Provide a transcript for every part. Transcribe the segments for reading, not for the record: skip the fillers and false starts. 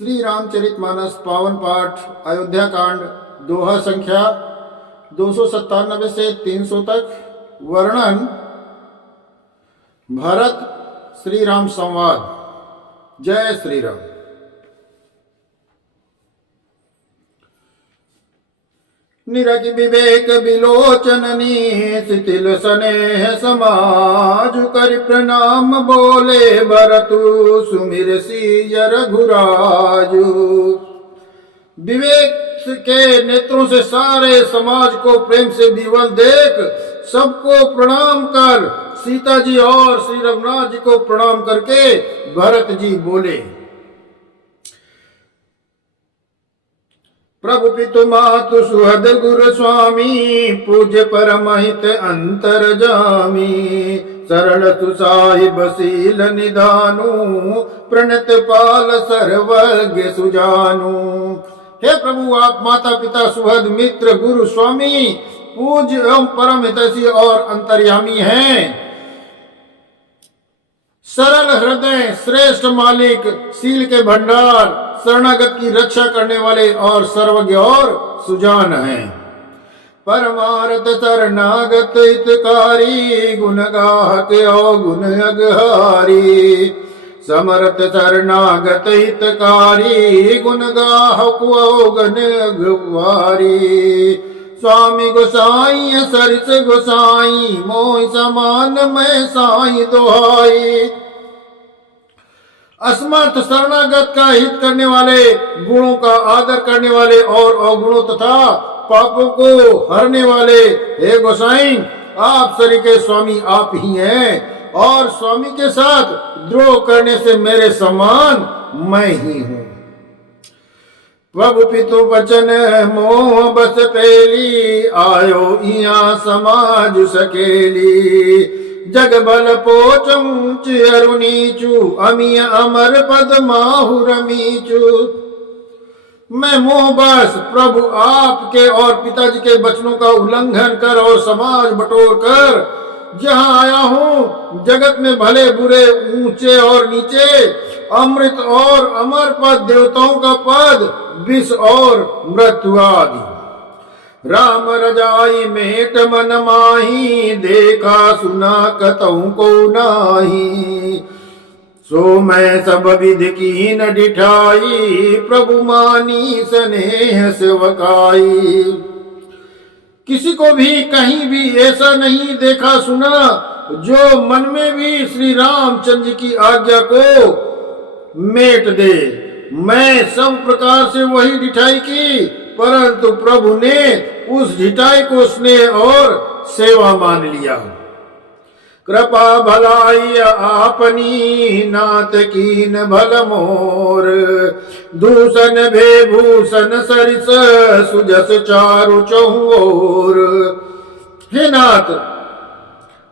श्री रामचरितमानस पावन पाठ अयोध्या कांड दोहा संख्या 297 से 300 तक। वर्णन भरत श्री राम संवाद। जय श्री राम। निरखि विवेक विलोचननी शिथिल स्नेह समाज कर प्रणाम बोले भरतु सुमिर सिय रघुराजु। विवेक के नेत्रों से सारे समाज को प्रेम से विवल देख सबको प्रणाम कर सीता जी और श्री रघुनाथ जी को प्रणाम करके भरत जी बोले, प्रभु पितु मातु सुहद गुरु स्वामी पूज्य परमहित अंतर जामी। शरण तु साहिब सील निधानु प्रणत पाल सर्वज्ञ सुजानु। हे प्रभु, आप माता पिता सुहद मित्र गुरु स्वामी पूज्य एवं परम हितैषी और अंतर्यामी हैं। सरल हृदय श्रेष्ठ मालिक शील के भंडार शरणागत की रक्षा करने वाले और सर्वज्ञ और सुजान हैं। परमार्थ शरणागत हितकारी गुण गाहक अवगुण अगहारी। समर्थ शरणागत हितकारी गुण गाहक अवगुण अगहारी। स्वामी गोसाई सरिस गोसाई मोहि समान मैं साई दोहाई। असमर्थ शरणागत का हित करने वाले गुणों का आदर करने वाले और अवगुणों तथा पापों को हरने वाले हे गोसाई, आप सरी के स्वामी आप ही हैं और स्वामी के साथ द्रोह करने से मेरे समान मैं ही हूं। प्रभु पितु वचन मोह बस पेली आयो इया समाज सकेली। जग बल पोच ऊंच अरुणीचु अमिय अमर पद माहु रमीचु। मैं मोह बस प्रभु आपके और पिताजी के वचनों का उल्लंघन कर और समाज बटोर कर जहां आया हूं, जगत में भले बुरे ऊंचे और नीचे अमृत और अमर पद देवताओं का पद विष और मृत्यु आदि। राम रजाई मेट मन माही देखा सुना कतहु को नाही। सो मैं सब विधि कीन डिठाई प्रभु मानी स्नेह सेवकाई। किसी को भी कहीं भी ऐसा नहीं देखा सुना जो मन में भी श्री रामचंद्र की आज्ञा को मेट दे। मैं सब प्रकार से वही ढिठाई की, परंतु प्रभु ने उस ढिठाई को स्नेह और सेवा मान लिया। कृपा भलाई आपनी नाथ कीन भल मोर। दूषण भेभूषण सरिस सुजस चारु चहुओर। हे नाथ,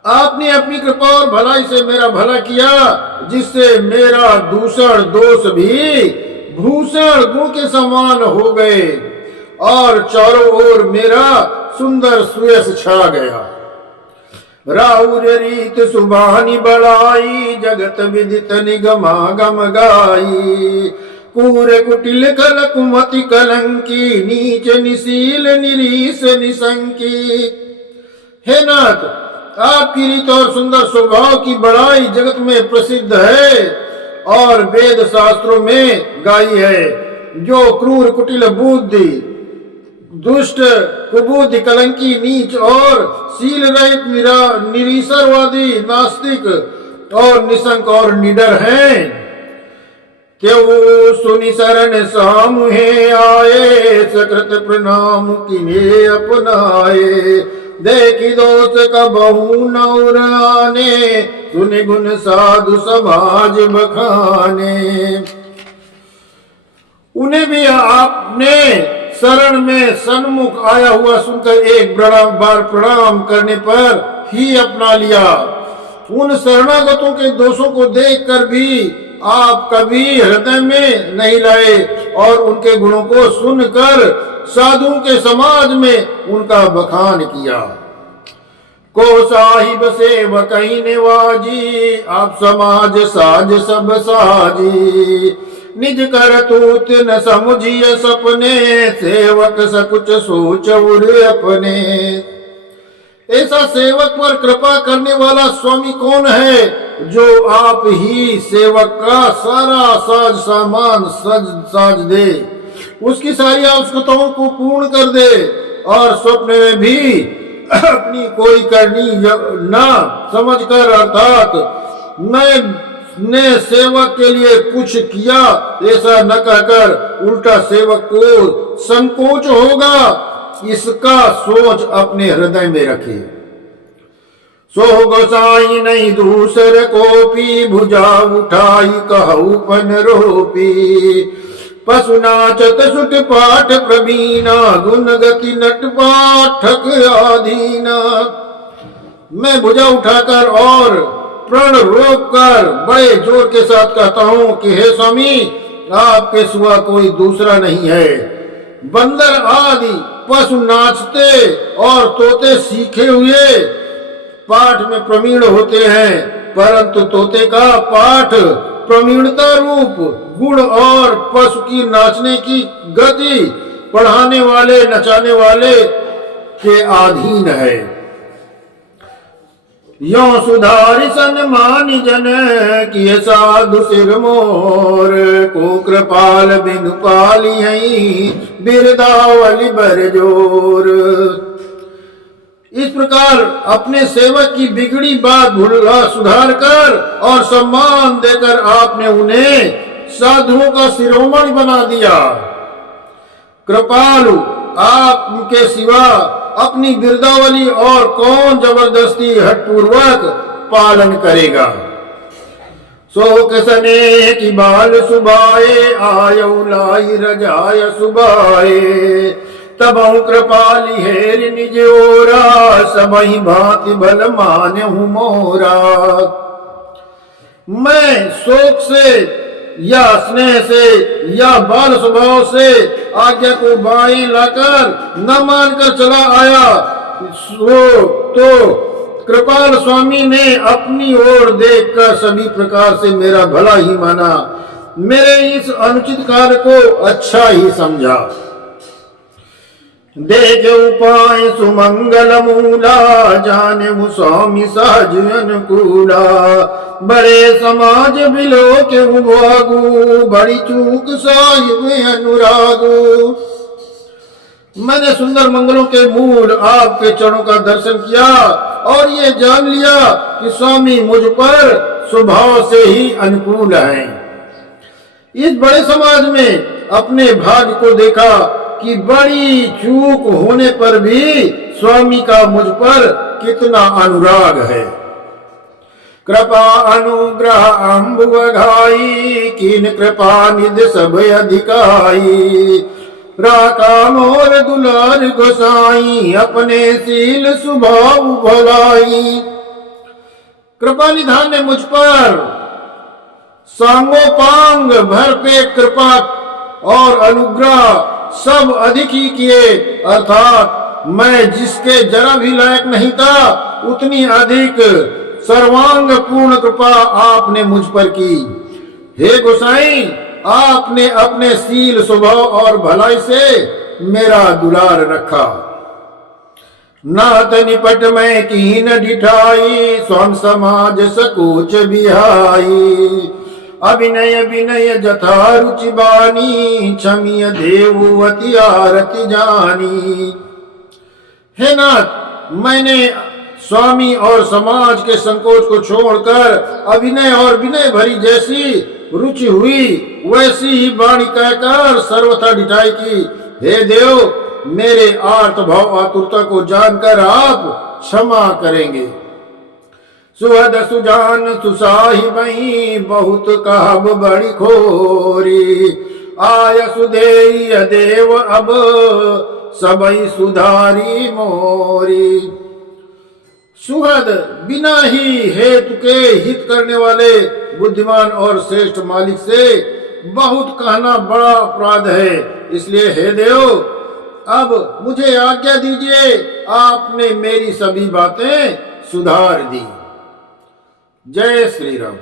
आपने अपनी कृपा और भलाई से मेरा भला किया, जिससे मेरा दूषण दोष भी भूषण गुण के समान हो गए और चारों ओर मेरा सुंदर सुयस छा गया। राउर रीत सुभानी बड़ाई जगत विदित निगमा गम गाई। कूर कुटिल कल कुमति कलंकी नीच निशील निरीश निसंकी। हे नाथ, आपकी रीत और सुंदर स्वभाव की बड़ाई जगत में प्रसिद्ध है और वेद शास्त्रों में गाई है। जो क्रूर कुटिल बुद्धि दुष्ट कुबुद्धि कलंकी नीच और शील रहित निरीश्वरवादी नास्तिक और निशंक और निडर हैं, त्यों सुनि शरण सामुहे आए। सकृत प्रणाम किन्हे अपनाए। देखी दोष कबहू नौर आने सुनि गुण साधु समाज बखाने। उन्हें भी आपने शरण में सन्मुख आया हुआ सुनकर एक बार प्रणाम करने पर ही अपना लिया। उन शरणागतों के दोषों को देखकर भी आप कभी हृदय में नहीं लाए और उनके गुणों को सुनकर साधुओं के समाज में उनका बखान किया। को साहिब सेवकई निवाजी आप समाज साज सब साजी। निज करतूत न समुझिय सपने, सेवक सकुच सोच उड़ अपने। ऐसा सेवक पर कृपा करने वाला स्वामी कौन है, जो आप ही सेवक का सारा साज सामान साज दे, उसकी सारी आवश्यकताओं को पूर्ण कर दे, और स्वप्न में भी अपनी कोई करनी न समझकर, अर्थात मैंने सेवक के लिए कुछ किया ऐसा न कहकर, उल्टा सेवक को संकोच होगा, इसका सोच अपने हृदय में रखे। सो गोसाई नहीं दूसर कोपी, भुजा उठाई कहू पन रोपी। पशु नाचत सुट पाठ प्रवीणा, गुण गति नट पाठक आधीना। मैं भुजा उठाकर और प्रण रोक कर बड़े जोर के साथ कहता हूँ कि हे स्वामी, आपके सिवा कोई दूसरा नहीं है। बंदर आदि पशु नाचते और तोते सीखे हुए पाठ में प्रवीण होते हैं, परंतु तोते का पाठ प्रवीणता रूप गुण और पशु की नाचने की गति पढ़ाने वाले नचाने वाले के अधीन है। यो सुधारि सन्मानि जन, किए साधु सिर मोर। को कृपाल बिनु पालियई, बिरदावली बरजोर। इस प्रकार अपने सेवक की बिगड़ी बात भूला सुधार कर और सम्मान देकर आपने उन्हें साधुओं का शिरोमणि बना दिया। कृपालु आपके सिवा अपनी बिरदावली और कौन जबरदस्ती हठपूर्वक पालन करेगा। सो कसने की बाल सुबाए, आयौ लाई रजाय सुबाए। तब कृपाली हेर निज ओरा, सबही भांति बल मान्यहु मोरा। मैं शोक से या स्नेह से या बाल स्वभाव से आज्ञा को बाएं लाकर न मानकर चला आया, तो कृपाल स्वामी ने अपनी ओर देखकर सभी प्रकार से मेरा भला ही माना, मेरे इस अनुचित कार्य को अच्छा ही समझा। देख उपाय सुमंगल मूला, जाने स्वामी सहज अनुकूला। बड़े समाज बिलो के भागू, बड़ी चूक साहिब अनुरागू। मैंने सुंदर मंगलों के मूल आपके चरणों का दर्शन किया और ये जान लिया कि स्वामी मुझ पर स्वभाव से ही अनुकूल हैं। इस बड़े समाज में अपने भाग्य को देखा कि बड़ी चूक होने पर भी स्वामी का मुझ पर कितना अनुराग है। कृपा अनुग्रह अम्बुवघाई, कीन कृपा निधि सब अधिकाई। राका मोर दुलार गोसाई, अपने सील स्वभाव भलाई। कृपा निधान ने मुझ पर सांगोपांग भर पे कृपा और अनुग्रह सब अधिक ही किए, अर्थात मैं जिसके जरा भी लायक नहीं था उतनी अधिक सर्वांग पूर्ण कृपा आपने मुझ पर की। हे गोसाई, आपने अपने सील स्वभाव और भलाई से मेरा दुलार रखा। नाथ निपट में कीन डिठाई, स्वयं समाज सकोच बिहाई। अभिनय विनय जथा रुचि बानी, क्षमीय देववती आरती जानी। हे नाथ, मैंने स्वामी और समाज के संकोच को छोड़कर अभिनय और विनय भरी जैसी रुचि हुई वैसी ही वाणी कहकर सर्वथा डिठाई की। हे देव, मेरे आर्त भाव आतुरता को जानकर आप क्षमा करेंगे। सुहद सुजान सुसाहिबई, बहुत कहब बड़ी खोरी। आय सुदेय देव अब, सबई सुधारी मोरी। सुहद बिना ही हेतु के हित करने वाले बुद्धिमान और श्रेष्ठ मालिक से बहुत कहना बड़ा अपराध है। इसलिए हे देव, अब मुझे आज्ञा दीजिए, आपने मेरी सभी बातें सुधार दी। जय श्री राम।